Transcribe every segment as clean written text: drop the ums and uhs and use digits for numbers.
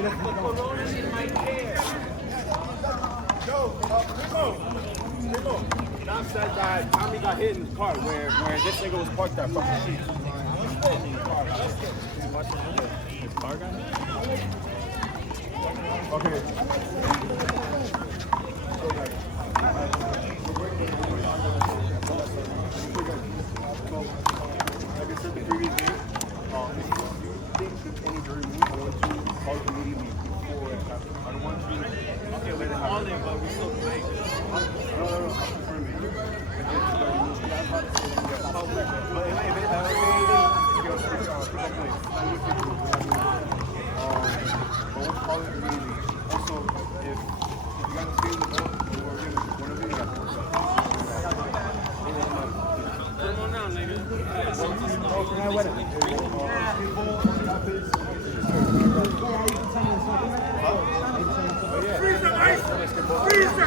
John said that Tommy got hit in his car where this nigga was parked at fucking sheet. His car got hit? Okay. Like I said the previous game, if you think any jury move, I want you to call it immediately before it happens. I don't want you to let it happen. But we still play. No, I'm confirming. Also, if you got to stay in the boat, we're going to whatever you got to do. Come on now, nigga. Freeze the ice! Freeze the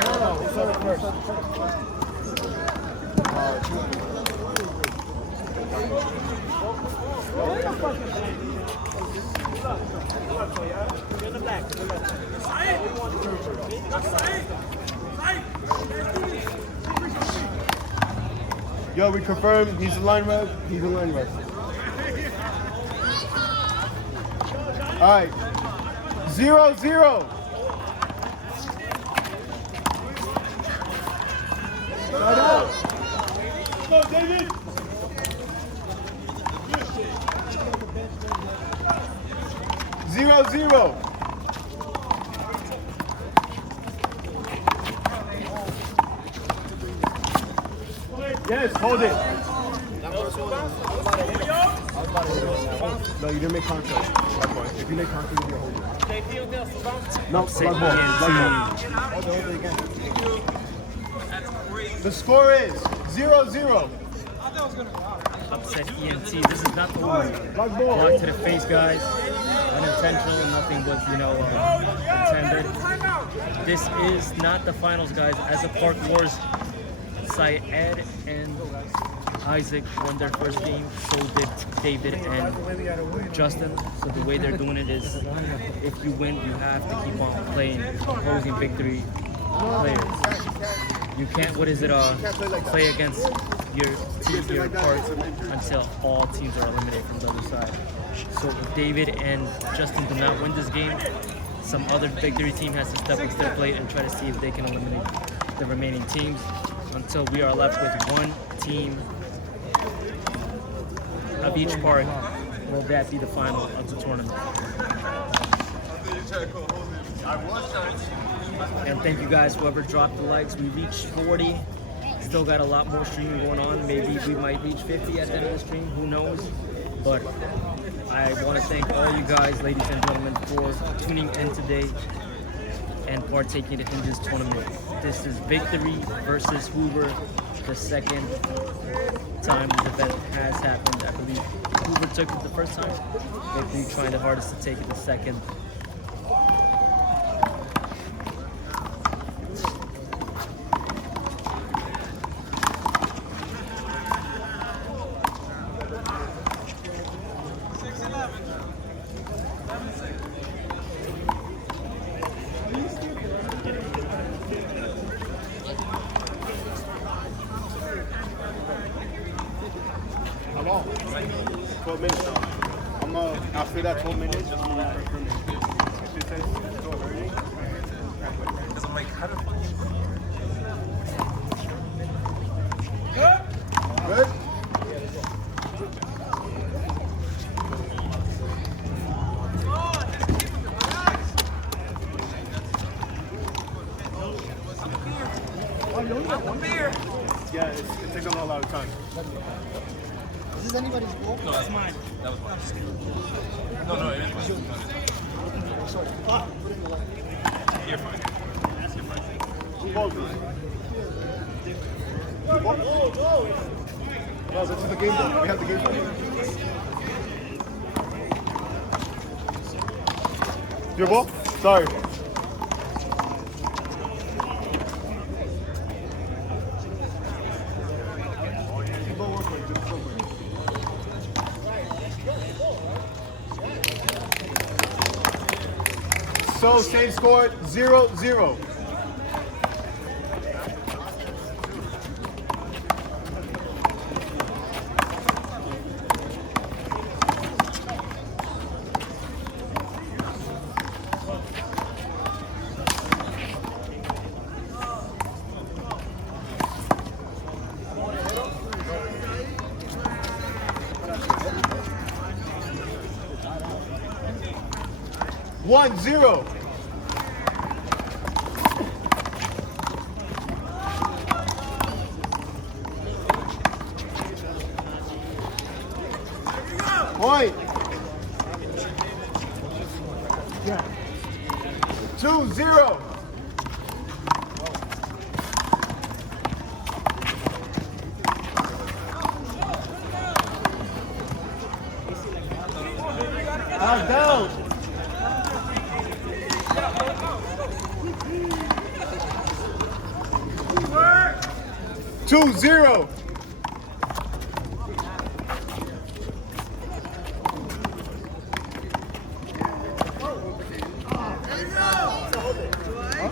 Yo, we confirmed he's a line rep. He's a line rep. All right. 0-0. Shut up. Go, David. 0-0. Yes, hold it. No, you didn't make contact. If you make contact, you're holding it. No, blood ball. The score is 0-0. Upset ENT. This is not the one. Block to the face, guys. Unintentional. Nothing was, intended. This is not the finals, guys. As a Park Wars, Syed and Isaac won their first game. So did David and Justin. So the way they're doing it is, if you win, you have to keep on playing opposing Victory players. You can't, play against your team, your part, until all teams are eliminated from the other side. So if David and Justin do not win this game, some other Victory team has to step up to their plate and try to see if they can eliminate the remaining teams until we are left with one team of each part. Will that be the final of the tournament? And thank you guys, whoever dropped the likes. We reached 40. Still got a lot more streaming going on. Maybe we might reach 50 at the end of the stream. Who knows? But I want to thank all you guys, ladies and gentlemen, for tuning in today and partaking in this tournament. This is Victory versus Hoover, the second time the event has happened. I believe Hoover took it the first time. Victory trying the hardest to take it the second. How long? 12 minutes now. After that 12 minutes, I'm gonna because I'm like, how do Good? Good? Yeah, it takes a lot of time. Is this anybody's goal? No, that's mine. That was mine. No, it is mine. Sorry. You're fine. You're fine. No, this is the game though. We have the game though. Your ball? Sorry. So, same score, 0-0. One, zero. Point. 2-0. Down. 2-0.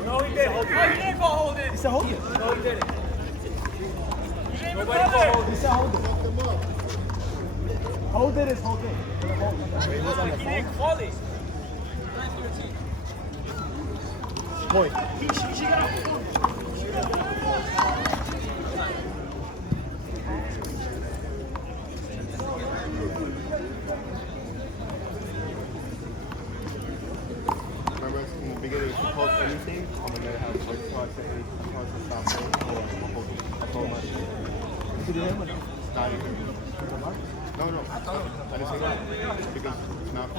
No, he didn't. He didn't go hold it. He said hold it. No, he didn't. Nobody go hold it. He said hold it. Hold it is hold it. He didn't call it. Point. Remember in the beginning, if you called anything, I'm gonna have like twice to stop playing or hold it. That's all my shit. Did you hear him? Not even. No, I didn't say that because it's not.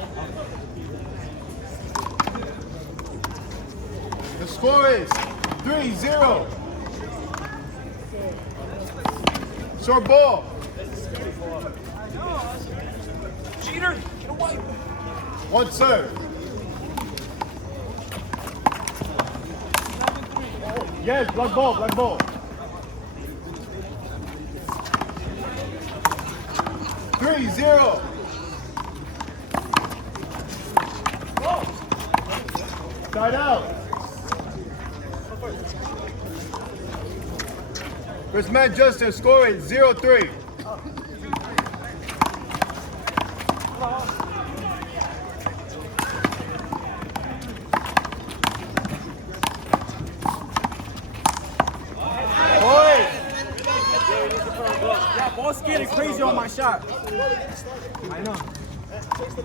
The score is 3-0. Short ball. Cheater. Get away. One serve. Yes, black ball, black ball. 3-0. Side out. First man Justin scoring 0-3. Yeah, ball's getting crazy on my shot. I know.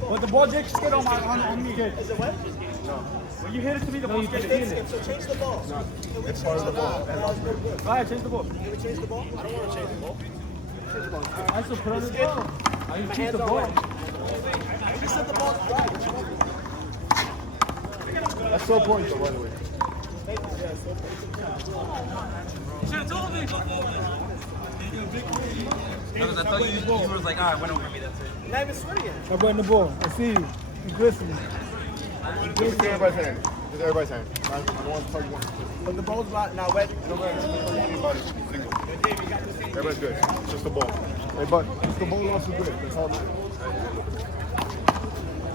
But the ball did skid on me. Is it wet? No. When you hit it to me, the ball skid. So change the ball. No, it's part of the ball. Go ahead, change the ball. Can we change the ball? I don't want to change the ball. I still put on the ball. I didn't change the ball. You said the ball's dry. That's so important though, by the way. Should have told me. Because I thought you was like, all right, went over me, that's it. You're not even sweating yet. I'm running the ball. I see you. You're glistening. Give it to everybody's hand. Just everybody's hand. I don't want to target one. But the ball's not wet. No matter. Anybody. Single. Everybody's good. It's just the ball. Hey, but it's the ball loss is good. That's all that is.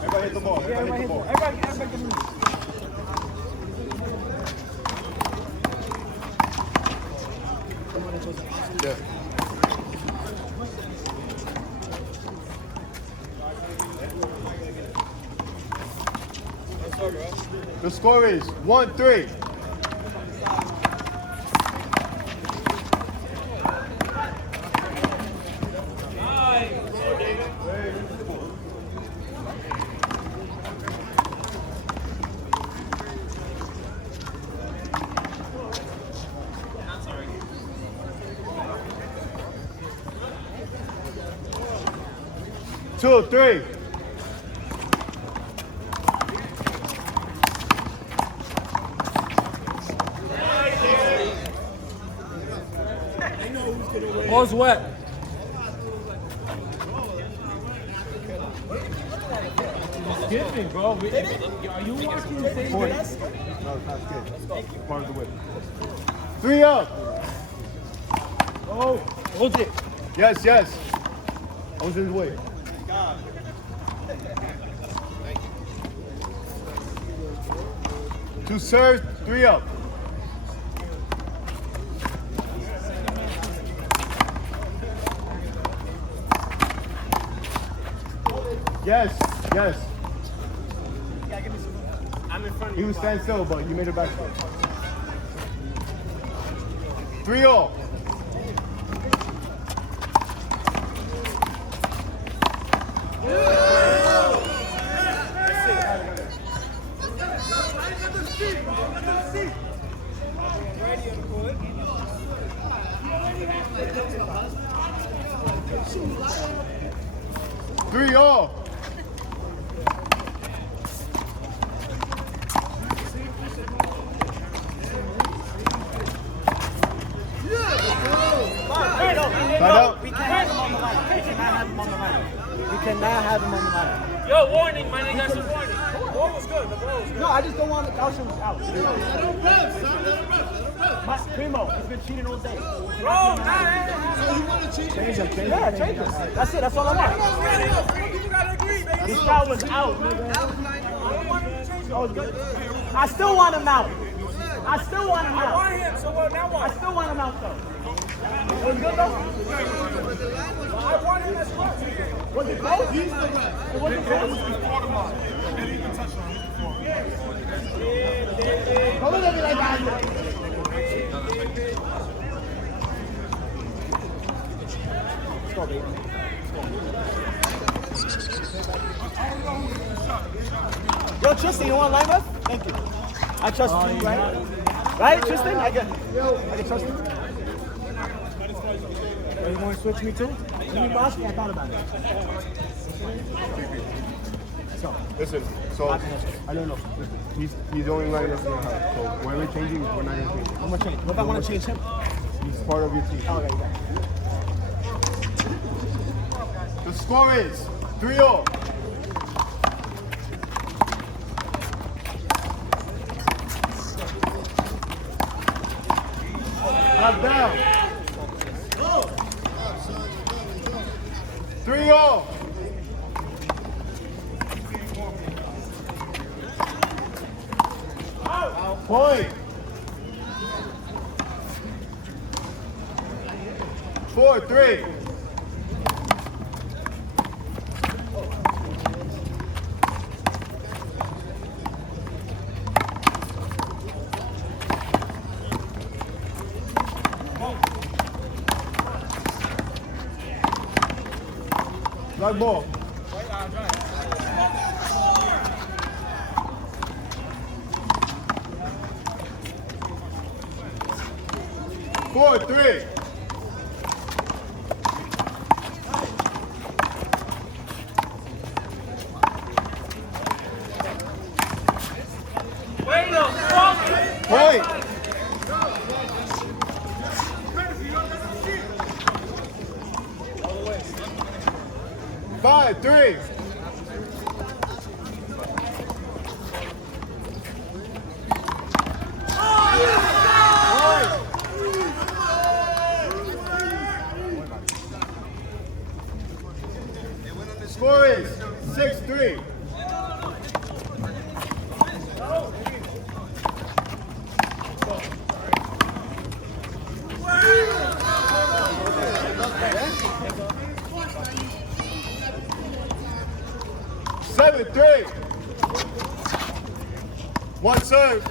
Everybody hit the ball. Everybody hit the ball. Everybody can move. Yeah. The score is 1-3. Two, three. Ball's wet. Get me, bro. Are you watching the same Point. game? No, it's not good. It's part of the win. 3 up. Oh, hold it. Yes, yes. I was in his way. 2 serves, 3 up. Yes, yes. I'm in front of He you. was stand still, but he made it back. 3 all. Three all. Side out. We can't have him on the line. We cannot have him on the line. We cannot have him on the line. Yo, warning, my nigga, that's a warning. The ball was good. The ball was good. No, I just don't want Gaussian out. Primo, he's been cheating all day. Bro, Change him. Yeah, change him. That's it. That's all I want. You gotta agree, baby. This foul was out, nigga. Oh, it's good. I still want him out. I still want him I out. want him, so what? Now I what? still want him out, though. It was good, though? I want him as well. Was it close? It wasn't close? Don't look at me like that. Let's go, baby. Yo, Tristan, you want line ref? Thank you. I trust you, right? Right, Tristan? I can trust you. You want to switch me too? You asked me, I thought about it. So, Listen, so I don't know. he's the only line that's gonna have. So when we're changing, we're not gonna change. I'm gonna change. What if I want to change him? He's part of your team. Oh, okay, okay. The score is 3 all. Knock down. 3 all. Point. 4-3. Black ball. Four, 3. Point. 5-3. Score is 6-3. Seven, 3. One serve.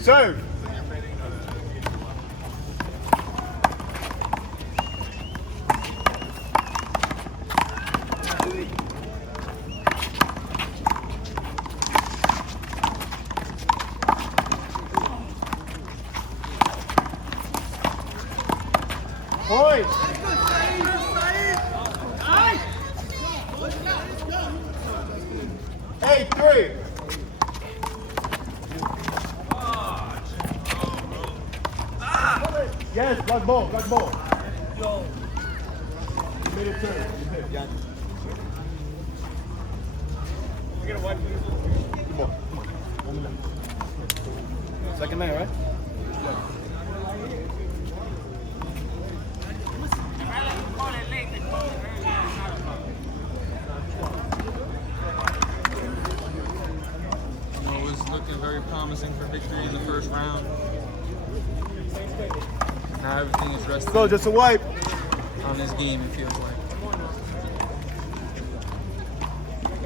Serve. Point. 8-3. Yes, black ball, black ball. Yo. You made a turn. Yeah. You get a wipe. Come on, come on. 1 minute. Second man, right? promising for victory in the first round. Now everything is resting Go, just a wipe. on this game, it feels like.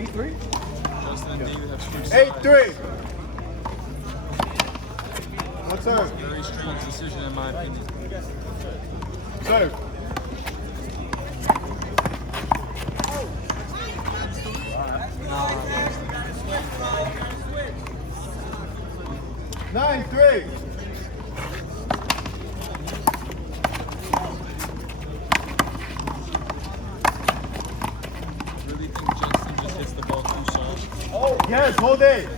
8-3. Justin and David have switched 8-3. sides. One serve. Very strange decision in my opinion. Serve. Nah, 9-3. really think Justin just hits the ball too soft. Yes, hold it.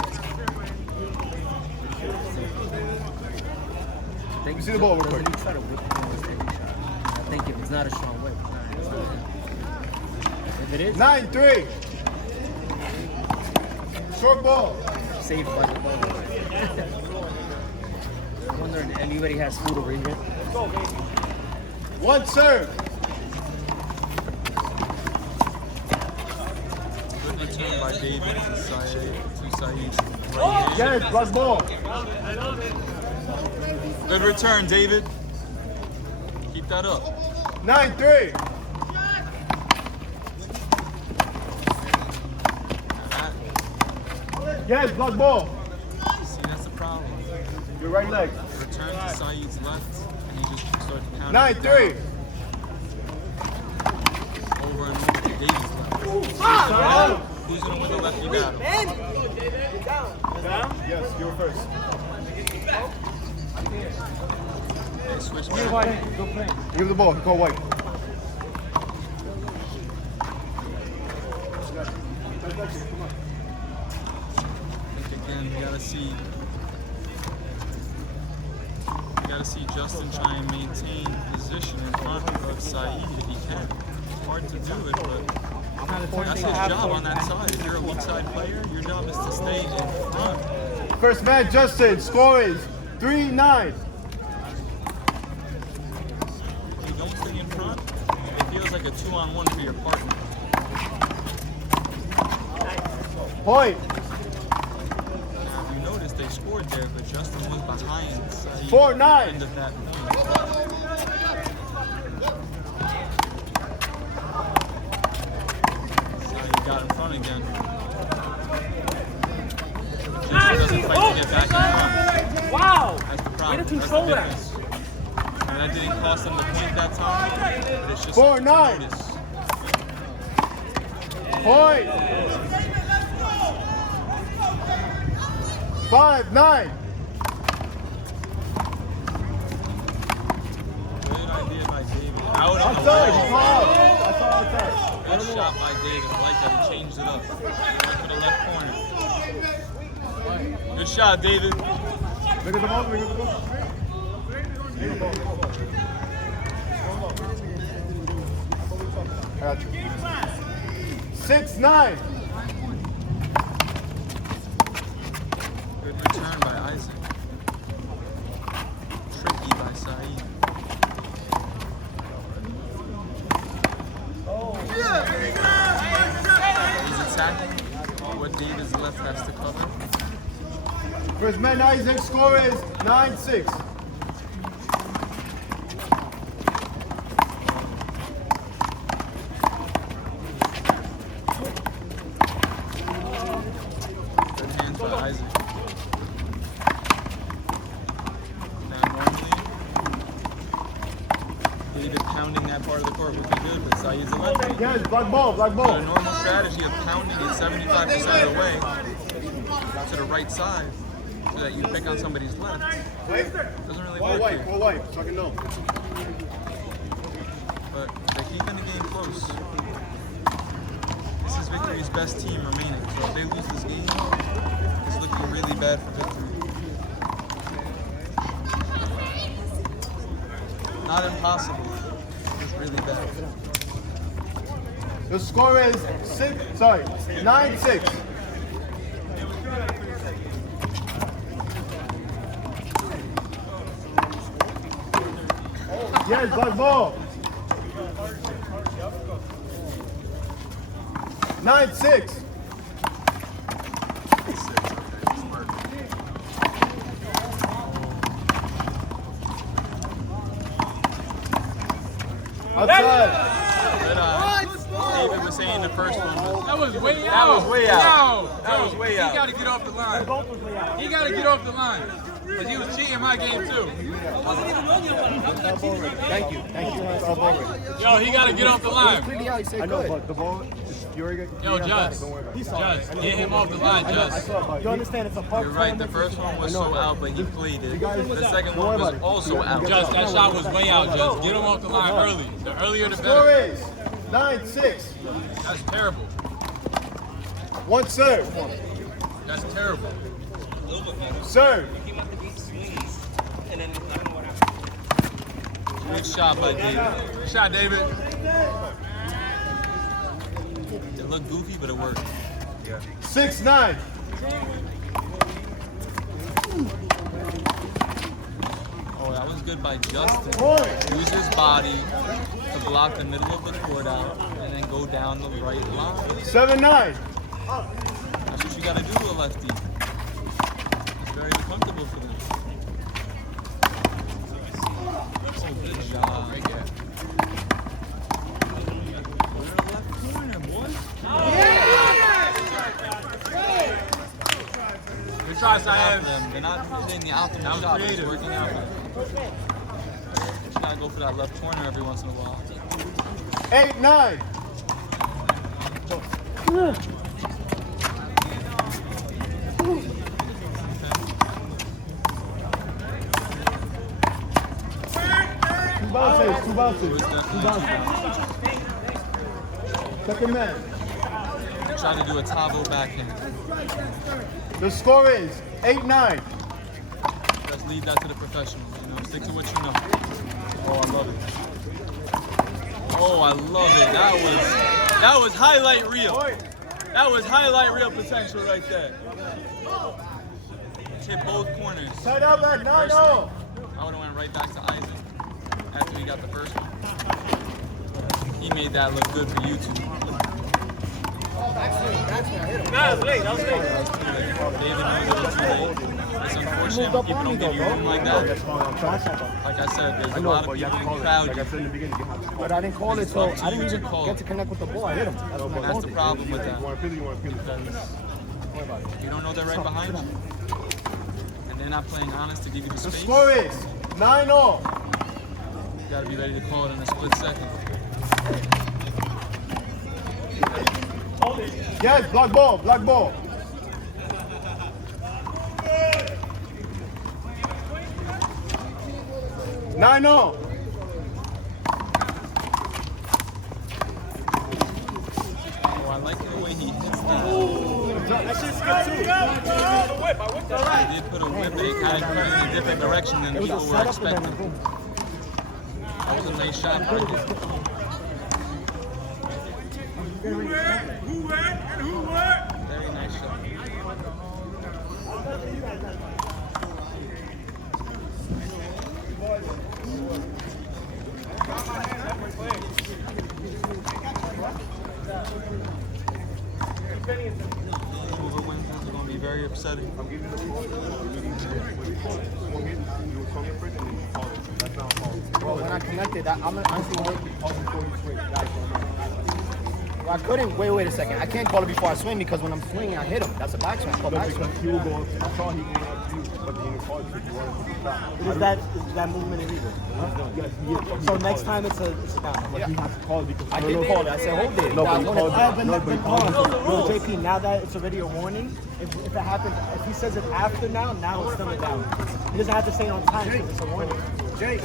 You see the ball real quick. Try to whip it in his taking shot. I think if it's not a strong whip, if it is, 9-3. Short ball. saved by the ball. I'm wondering if anybody has food over here. One serve. Good return by David to Syed. To Syed's right hand. Yes, block ball. Good return, David. Keep that up. 9-3. That, Yes, block ball. see, that's the problem. Your right leg. Return to Syed's left, and he just starts pounding 9-3. it down over and over to David's left. Who's gonna win the lefty battle? Yes, you're first. They switch back. Give the ball. Go white. I think again, we gotta see Justin try and maintain position in front of Syed if he can. It's hard to do it, but that's his job on that side. If you're a weak side player, your job is to stay in front. First man, Justin. Score is 3-9. If you don't stay in front, it feels like a 2-on-1 for your partner. Point. Now, if you notice, they scored there, but Justin was behind Syed 4-9. at the end of that point. Syed got in front again. Justin doesn't fight to get back in front. Wow! That's the problem. Way to control That's the that. difference. And that didn't cost them the point that time, but it's just 4-9. notice. Point. 5-9. Good idea by David. Out on the Outside. wall. Call. That's all outside. Good shot by David. I like that. He changed it up. Right for the left corner. Good shot, David. Look at the ball. Look at the ball. I got you. 6-9. Good return by Isaac. Tricky by Syed. He's attacking what David's left has to cover. First man, Isaac. Score is 9-6. Good hands by Isaac. Now normally, David pounding that part of the court would be good, but Syed's a lefty. Yes, black ball, black But a ball. normal strategy of pounding it 75% of the way to the right side so that you pick on somebody's left doesn't really work here. Go white, so I can know. But they're keeping the game close. This is Victory's best team remaining, so if they lose this game, it's looking really bad for Victory. Not impossible, just really bad. The score is 9-6. Yes, black ball. 9-6. first one. That was way out. That was way out. Yo, That was way out. He got to get off the line. He got to get off the line. Because he was cheating my game too. Thank you. Yo, he got to get off the line. I know, but the ball is you're Yo, Just, get him off the line, Just. You understand? It's a park. You're right, the first one was so out, but he played it. The second one was also out. Just, that shot was way out, Just. Get him off the line early. The earlier the Score better. is 9-6. That's terrible. One serve. That's terrible. Serve. Good shot by David. Good shot, David. It looked goofy, but it worked. 6-9. Oh, that was good by Justin. Use his body to block the middle of the court out and then go down the right line. 7-9. That's what you got to do to a lefty. It's very uncomfortable for them. Oh, good job. Right there. Left corner, boy. Good try, Syed. They're not hitting the optimal shot, but it's working out for them. You gotta go for that left corner every once in a while. 8-9. Two bounces. Second man. Try to do a Tavo backhand. The score is 8-9. Let's leave that to the professionals. You know, stick to what you know. Oh, I love it. Oh, I love it. That was highlight reel. That was highlight reel potential right there. Hit both corners. Tied up at 9-0. I would have went right back to Isaac after he got the first one. He made that look good for YouTube. That was late. David knows it was too late. It's unfortunate when people don't give you room like that. Like I said, there's a lot of people who crowd you. But I didn't call it, so I didn't even get to connect with the ball. I hit him. That's the problem with that. Because you don't know they're right behind you. And they're not playing honest to give you the The space. score is 9-0. You gotta be ready to call it in a split second. Yes, block ball. 9-0. Oh, I like the way he hits that. That shit's good too. They did put a whip, they kind of put it in a different direction than people were expecting. That was a nice shot by him. Very nice shot. Hoover wins is going to be very upsetting. Well, when I connected, I'm honestly working. Well, I couldn't. Wait a second. I can't call it before I swing because when I'm swinging, I hit him. That's a backswing. Call backswing. He will go. I saw he went up to you, but he didn't call it because he wanted to be stopped. Is that movement illegal? Yes, he is. So next time it's a down. But he has to call it because I didn't call it. I said hold it. No, but he called it. No, but he called it. Yo, JP, now that it's already a warning, if it happens, if he says it after now it's still a down. He doesn't have to say it on time because it's a warning. Jay,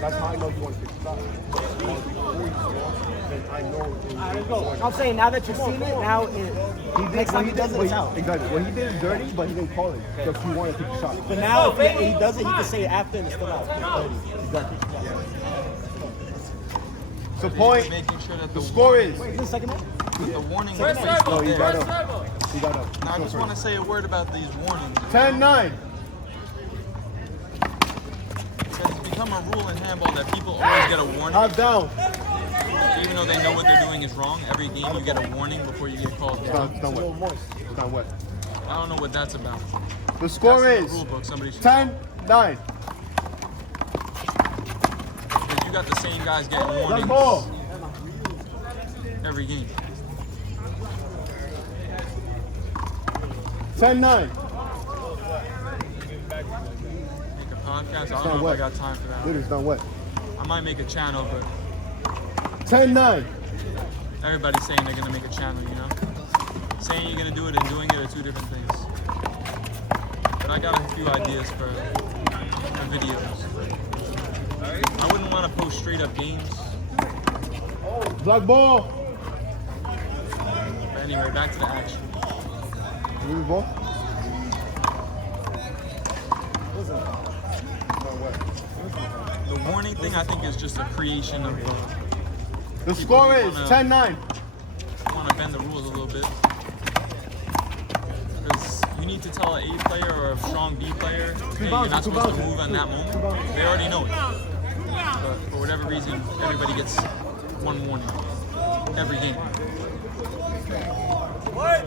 that's how I know he wants to stop. I know. I'm saying now that you've seen it, now next time he does it, it's out. Exactly. Well, he did it dirty, but he didn't call it because he wanted to take a shot. But now if he does it, he can say it after and it's still out. Exactly. So point. Making sure that The score is. Is this the second one? the warning is No, he got up. He got up. Now, I just want to say a word about these warnings. 10-9. It's become a rule in handball that people always get a warning. Half down. Even though they know what they're doing is wrong, every game you get a warning before you get called down. It's not wet. It's not wet. I don't know what that's about. The score That's in is the rule book. Somebody should 10-9. Because you got the same guys getting warnings. Black ball. every game. 10-9. Make a podcast. I don't know if I got time for that. It's done what? I might make a channel, but 10-9. everybody's saying they're gonna make a channel, you know? Saying you're gonna do it and doing it are two different things. But I got a few ideas for videos. I wouldn't want to post straight up games. Black ball. But anyway, back to the action. Blue ball. The warning thing, I think, is just a creation of The score is 10-9. want to bend the rules a little bit. Because you need to tell an A player or a strong B player, hey, you're not supposed to move on that moment. They already know it. But for whatever reason, everybody gets one warning every game. What?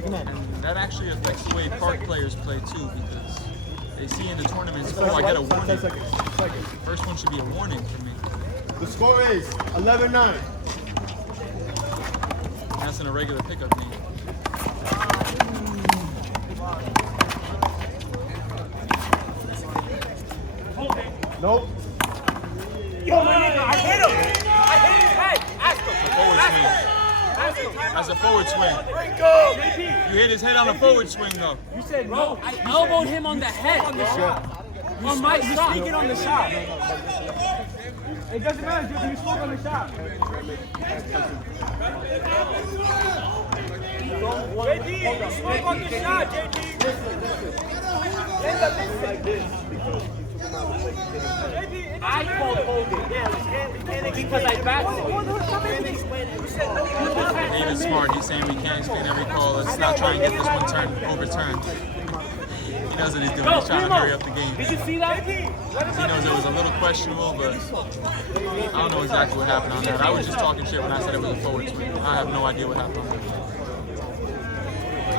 And that actually affects the way park players play too, because they see in the tournaments, oh, I get a warning. First one should be a warning for me. The score is 11-9. And that's in a regular pickup game. Nope. Yo, my nigga, I hit him. I hit his head. Ask him. Forward swing. That's a forward swing. You hit his head on a forward swing though. You said no. I elbowed him on the head. On the shot. On my shot. You're speaking on the shot. It doesn't matter, dude. You spoke on the shot. JD, you spoke on the shot, JD. I called holding. Yeah, because I backed it. David's smart. He's saying we can't explain every call. Let's not try and get this one overturned. He knows what he's doing. He's trying to hurry up the game. Did you see that? He knows it was a little questionable, but I don't know exactly what happened on that. I was just talking shit when I said it was a forward swing. I have no idea what happened on that.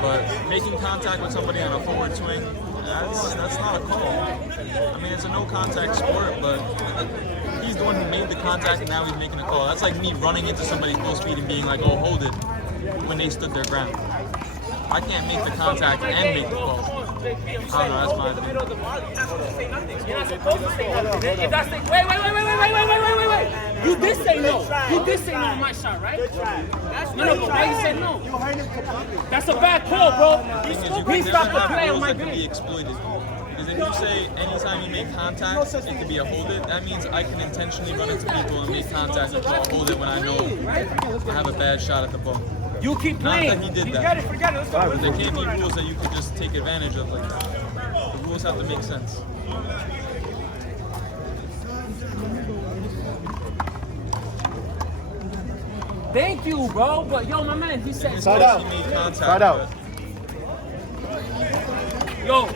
But making contact with somebody on a forward swing, that's not a call. I mean, it's a no-contact sport, but he's the one who made the contact, and now he's making a call. That's like me running into somebody full speed and being like, oh, hold it, when they stood their ground. I can't make the contact and make the call. I don't know, that's my opinion. You're not supposed to say nothing. If that's the, wait. You did say no. You did say no on my shot, right? No, but why you said no? That's a bad call, bro. He stopped the play on my game. Be exploited. Because if you say anytime you make contact, it could be a hold it, that means I can intentionally run into people and make contact and call hold it when I know I have a bad shot at the ball. You keep playing. Not that he did that. Forget it. Let's go. There can't be rules that you could just take advantage of like that. The rules have to make sense. Thank you, bro. But yo, my man, he said. Side out. He made contact. Side out. Yo.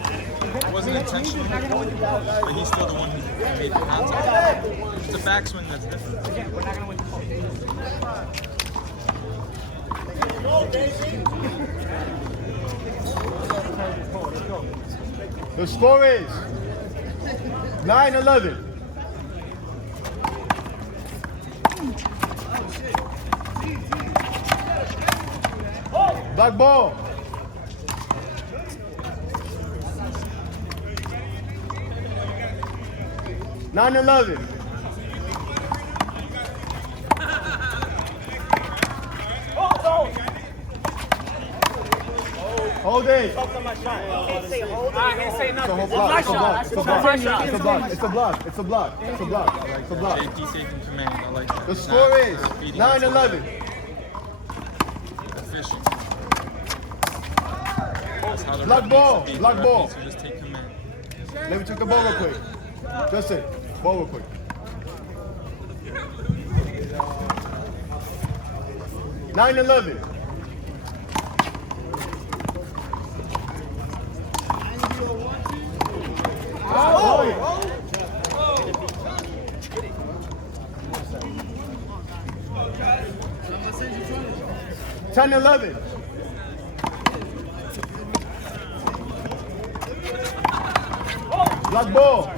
It wasn't intentional, but he's still the one who made the contact. It's a backswing that's different. We're not gonna win the The score is 9-11. Black ball. Nine 11. Hold it. I can't say nothing. It's a block. It's a block. JP safe in command. I like that. The score is 9-11. Efficient. That's how the Black ref ball. needs to be. Black The ref ball. needs to just take command. Let me check the ball real quick. Justin, ball real quick. 9-11. 10-11. Black ball.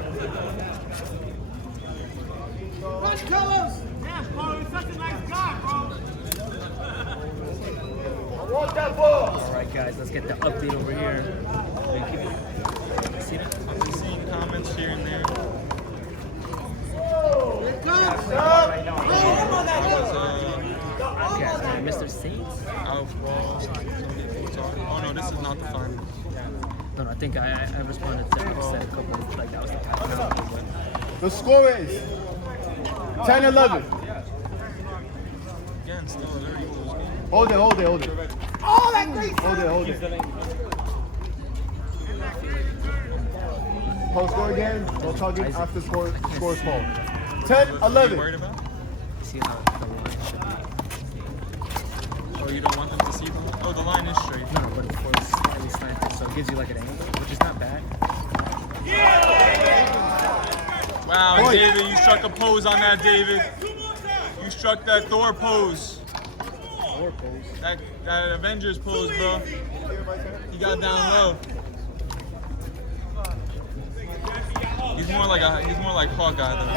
All right, guys, let's get the update over here. See that? I've been seeing comments here and there. Okay, Mr. Saints. Out ball. Some people talking. Oh no, this is not the final. No, I think I responded to said a couple of, like that was the final. The score is 10-11. Again, still a very close game. Hold it. Oh, that great. Hold it. Post score again. No tugging after score is called. What are you 10-11. worried about? See how the line should be. Oh, you don't want them to see them? Oh, the line is straight. No, but of course, slightly slanted, so it gives you like an angle, which is not bad. Wow, Point. David, you struck a pose on that, David. You struck that Thor pose. Or pose. That Avengers pose, bro. He got down low. He's more like Hawkeye though.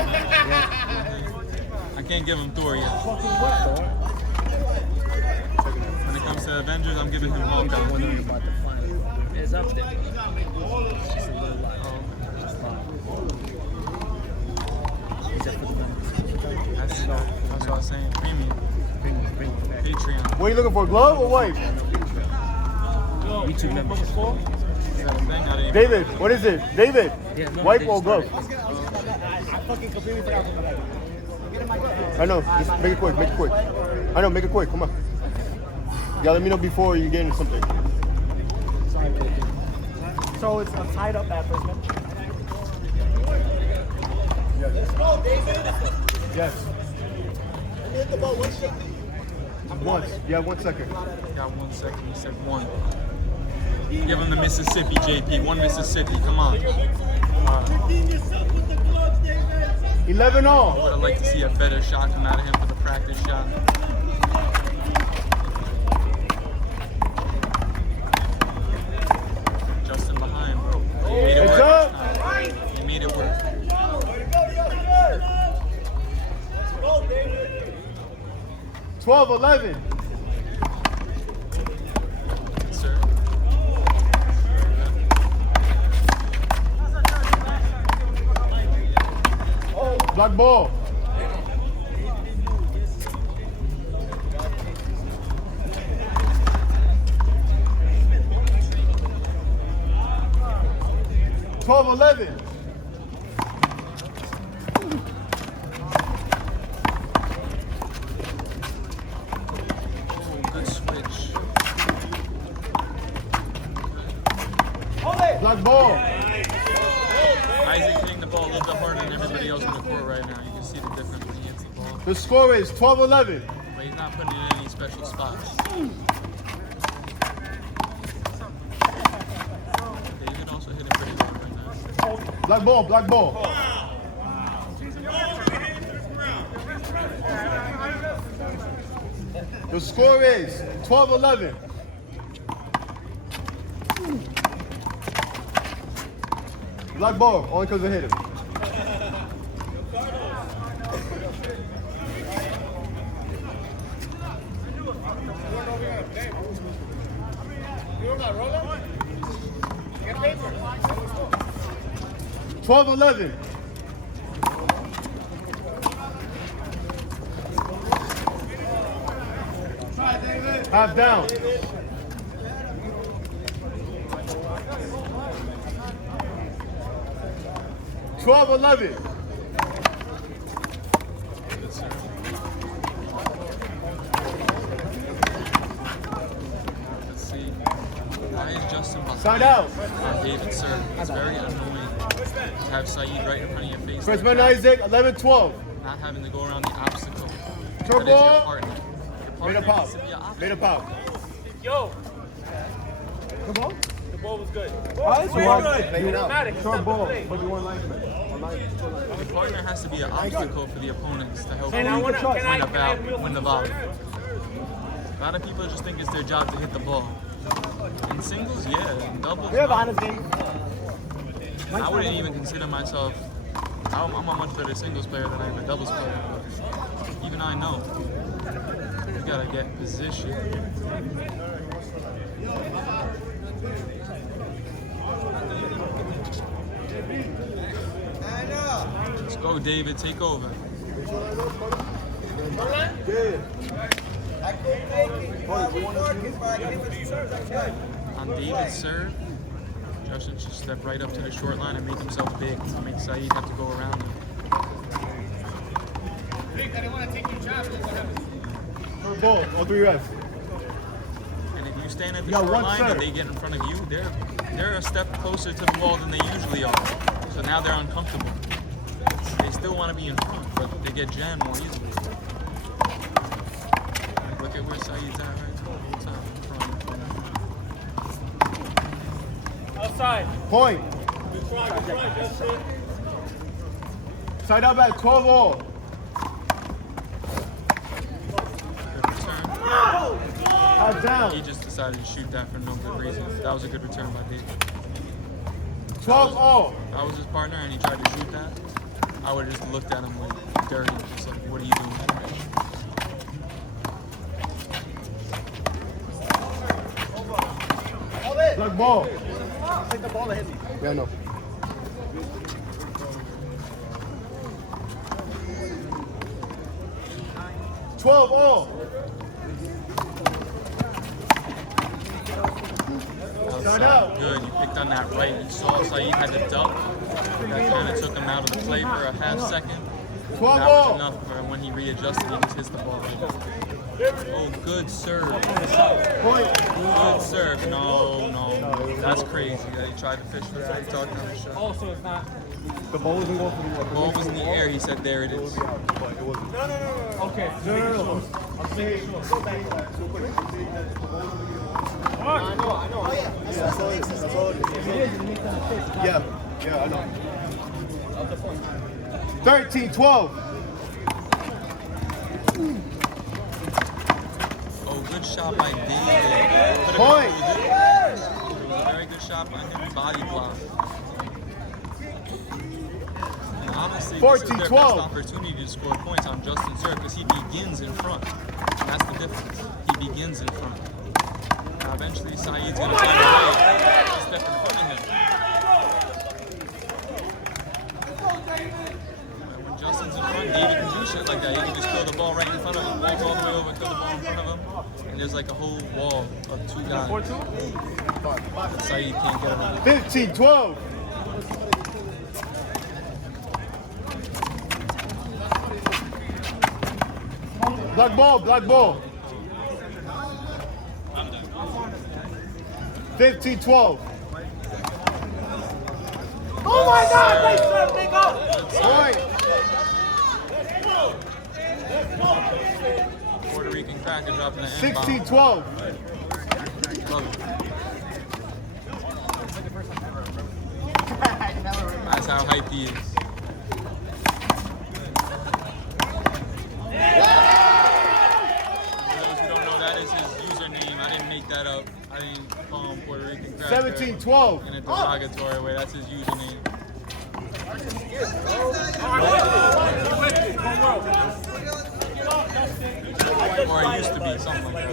I can't give him Thor yet. When it comes to Avengers, I'm giving him Hawkeye. Wondering about the final. It's up there. It's just a little light. Just light. Except for the members. That's what I was saying. Premium. Bring it back. Patreon. What are you looking for? Glove or wipe? YouTube membership. Is that a thing? I didn't even- David, what is it? David, Yeah, no, wipe they or just glove? started. I fucking completely forgot. I know. Just make it quick. I know. Make it quick. Come on. You gotta let me know before you get into something. So it's tied up at first man. Yes. Once. You have 1 second. Got 1 second. He said one. Give him the Mississippi, JP. One Mississippi. Come on. 11 all. Would have liked to see a better shot come out of him for the practice shot. Justin behind, bro. He made it It's work. up. He made it work. 12-11. Yes, sir. Black ball. $12-11. Good switch. Black ball. Isaac hitting the ball a little bit harder than everybody else in the court right now. You can see the difference when he hits the ball. The score is 12-11. But he's not putting it in any special spots. David also hitting pretty hard right now. Black ball. Black ball. The score is 12-11. Black ball, only because I hit him. $12-11. Half down. $12-11. Let's see. Why is Justin behind Side out. on David, sir? It's very annoying to have Syed right in front of your face. First like man that, Isaac, 11-12. not having to go around the obstacle. Turbo. That is your partner. Your Made a partner pop. needs to be an obstacle. Made a pop. Yo, Come on. the ball was good. Short ball. But you want linesman. The partner has to be an obstacle for the opponents to help And I you wanna- can I- win the volley. A lot of people just think it's their job to hit the ball. In singles, yeah. In doubles, We have a no. honest game. I wouldn't even consider myself. I'm a much better singles player than I am a doubles player. Even I know. You gotta get position. Let's go, David. Take over. On David's serve, Justin should step right up to the short line and make himself big to make Syed have to go around him. For ball, all 3 refs. And if you stand at the You got short one line serve. and they get in front of you, they're a step closer to the ball than they usually are. So now they're uncomfortable. They still want to be in front, but they get jammed more easily. Look at where Syed's at right now. What's up in front? Outside. Point. Side up at 12 all. Good return. Down. He just decided to shoot that for no good reason. That was a good return by David. 12 all. If I was his partner and he tried to shoot that, I would have just looked at him like dirty, just like, what are you doing? Black ball. Take the ball and hit me. Yeah, I know. $12 all. Start out. Good, you picked on that right. You saw Syed had the duck. That kind of took him out of the play for a half second. 12 That all. was enough for when he readjusted, he just hits the ball. Oh, good serve. Point. Good serve. No. That's crazy that he tried to fish for that. He talked on the shot. Also, it's not. The ball wasn't going for the The ball was in the air. He said, there it is. Okay. No. I'm saying go back. I know. Oh, yeah. That's all it is. Yeah, I know. 13-12. Oh, good shot by David. Point. Very good shot by him. Body block. And honestly, this is their best 14-12. opportunity to score points on Justin's serve because he begins in front. That's the difference. He begins in front. Now eventually, Syed's going to find a way to step in front of him. And when Justin's in front, David can do shit like that. He can just throw the ball right in front of him, walk all the way over, throw the ball in front of him, and there's like a whole wall of 2 guys. Syed can't get around it. 15-12. Black ball. 15-12. Oh my God! Nice serve, big up. Point. Puerto Rican cracker dropping the end 16-12. Love it. That's how hype he is. For those who don't know, that is his username. I didn't make that up. I didn't call him Puerto Rican cracker 17-12. in a derogatory way. That's his username. Or it used to be something like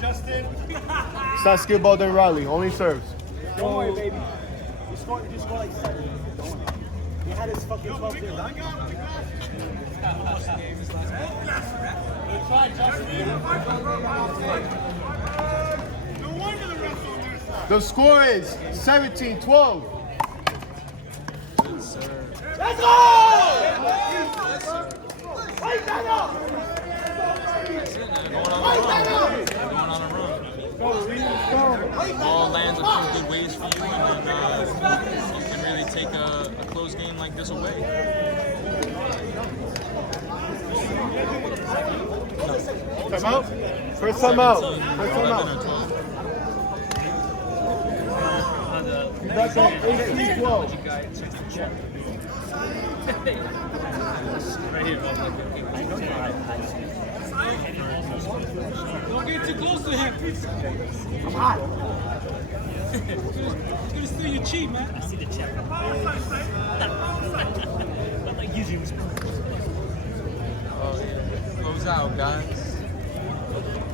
that. It's not skill ball than Riley. Only serves. Don't worry, baby. You score like 7. Don't worry. He had his fucking 12 too. The score is 17-12. Good serve. Let's go! Wait that up! They're going on a run. Ball lands in some good ways for you, and then you can really take a close game like this away. Time out. First time out. 17, First time 11 out. or 12. Back on 18-12. Right here. Don't get too close to him. I'm hot. He's gonna steal your cheat, man. I see the check. Not like usually was. Oh, yeah. Close out, guys.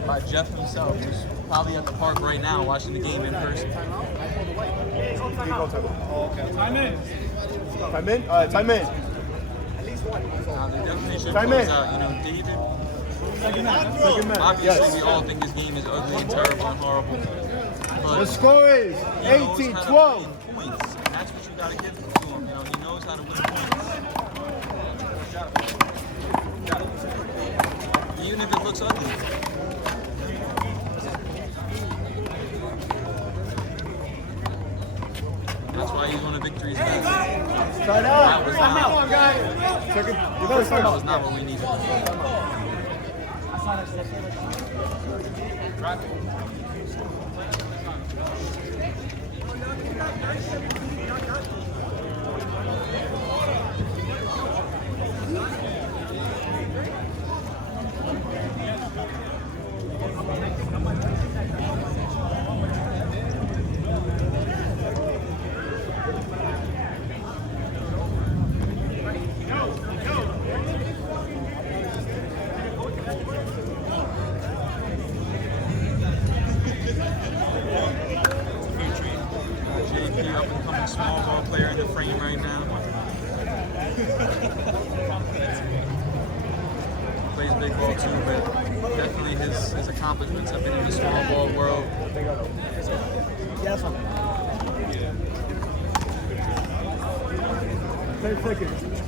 By Jeff himself, who's probably at the park right now watching the game in person. Oh, okay. I'm in. Time in? All right, time in. They definitely should Time close in. out. You know, David, Second man. obviously we Yes. all think his game is ugly and terrible and horrible. But The score is he knows how to 18-12. win points. And that's what you got to give to him. You know, he knows how to win points. Even if it looks ugly. That's why he's one of Victory's best. Try it out. That was Come not- on, guys. Second. You better start That was out. not what we needed. JP, up and coming small ball player in the frame right now. Plays big ball too, but definitely his accomplishments have been in the small ball world. Yes, I'm. 10 seconds.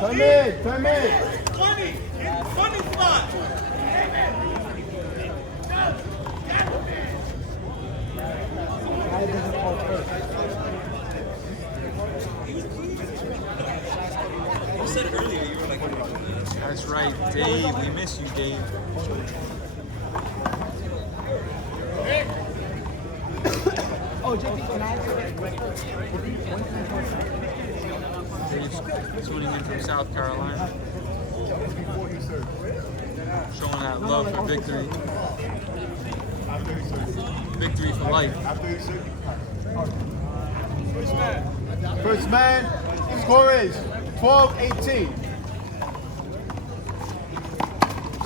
Come in. Come in. 20 spot. I didn't call first. That's right, Dave. We miss you, Dave. Oh, JP, can I Dave's tuning in from South Carolina. Showing that love for Victory. Victory for life. First man. Score is 12-18.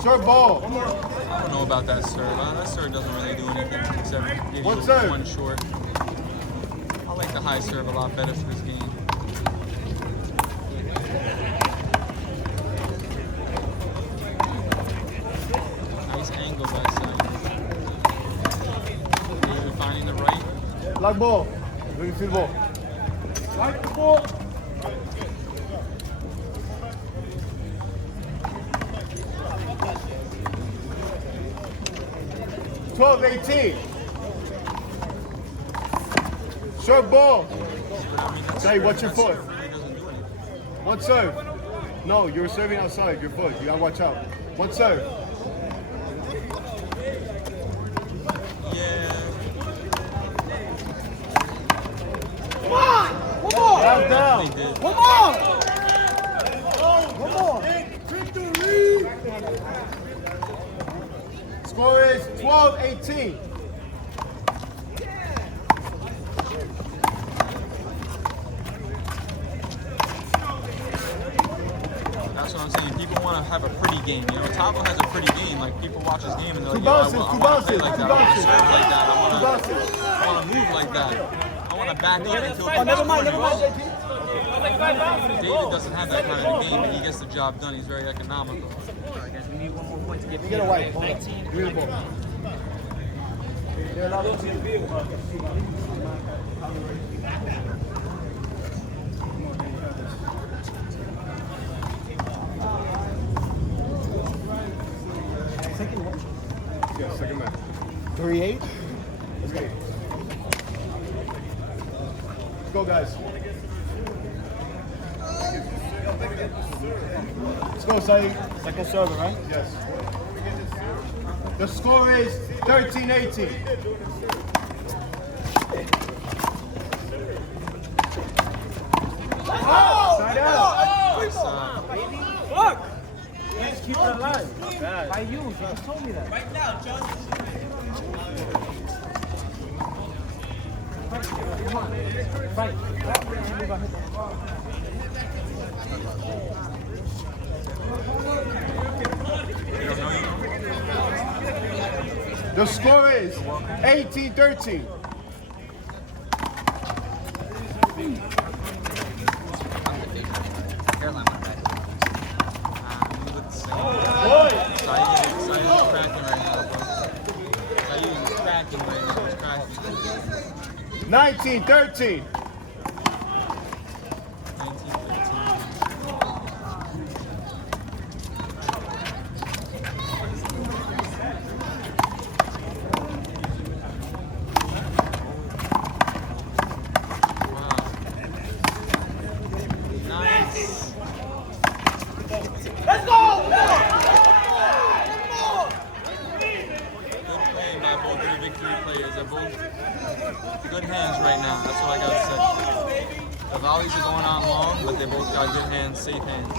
Serve ball. I don't know about that serve. That serve doesn't really do anything except give One you serve. one short. I like the high serve a lot better for this game. Nice angle by Syed. David finding the right. Black ball. Look at the ball. like the ball? 12-18. Short ball. Say, what's your foot? Really doesn't do anything. One serve. No, you're serving outside your foot. You gotta watch out. One serve. Yeah. Come on! One more! Down, down. They did. One more! One more! Score is 12-18. That's what I'm saying. People want to have a pretty game. You know, Tavo has a pretty game. Like, people watch his game and they're like, Two yo, I bounces, want two to play bounces, like two that. I want to bounces. serve like that. Two bounces. I want to move like that. I want to back up until Oh, never mind, JP. David doesn't have that kind of a game, but he gets the job done. He's very economical. All right, guys, we need one more point to get You get a white. Hold on. 19. Give me the ball. Yeah, second man. 3-8. Let's go. Let's go, guys. Let's go, Syed. Second server, right? Yes. The score is 13-18. Side out. Fuck! Just keep it alive. By you just told me that. Right now, Justin. Come on. Fight. The score is 18-13. Cracking right now. He's cracking. 19-13. Victory players. They're both good hands right now. That's what I gotta say. The volleys are going on long, but they both got good hands, safe hands.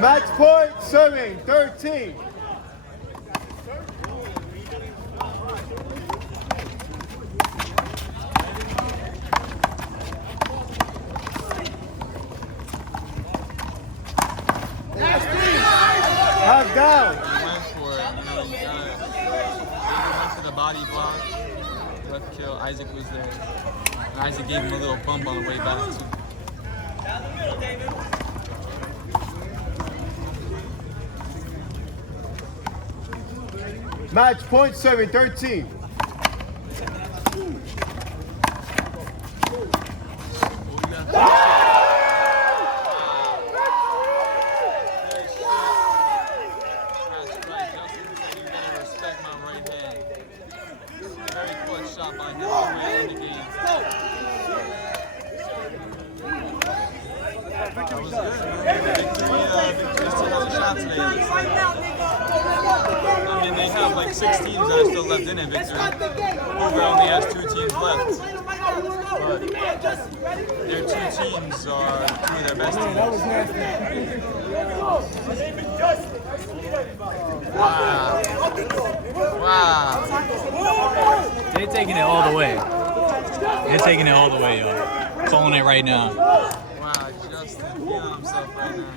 Match point, serving 13. Half down. He went for it. You know, he went for the body block. Left kill. Isaac was there. And Isaac gave him a little bump on the way back too. Match point, serving 13. Shot by him in the game. That was good. Victory still has a shot today. I mean, they have like 6 teams that are still left in it. Victory Hoover only has 2 teams left. But their 2 teams are 2 of their best teams. Wow. Wow. They're taking it all the way. They're taking it all the way, yo. Calling it right now. Wow, Justin feeling himself right now.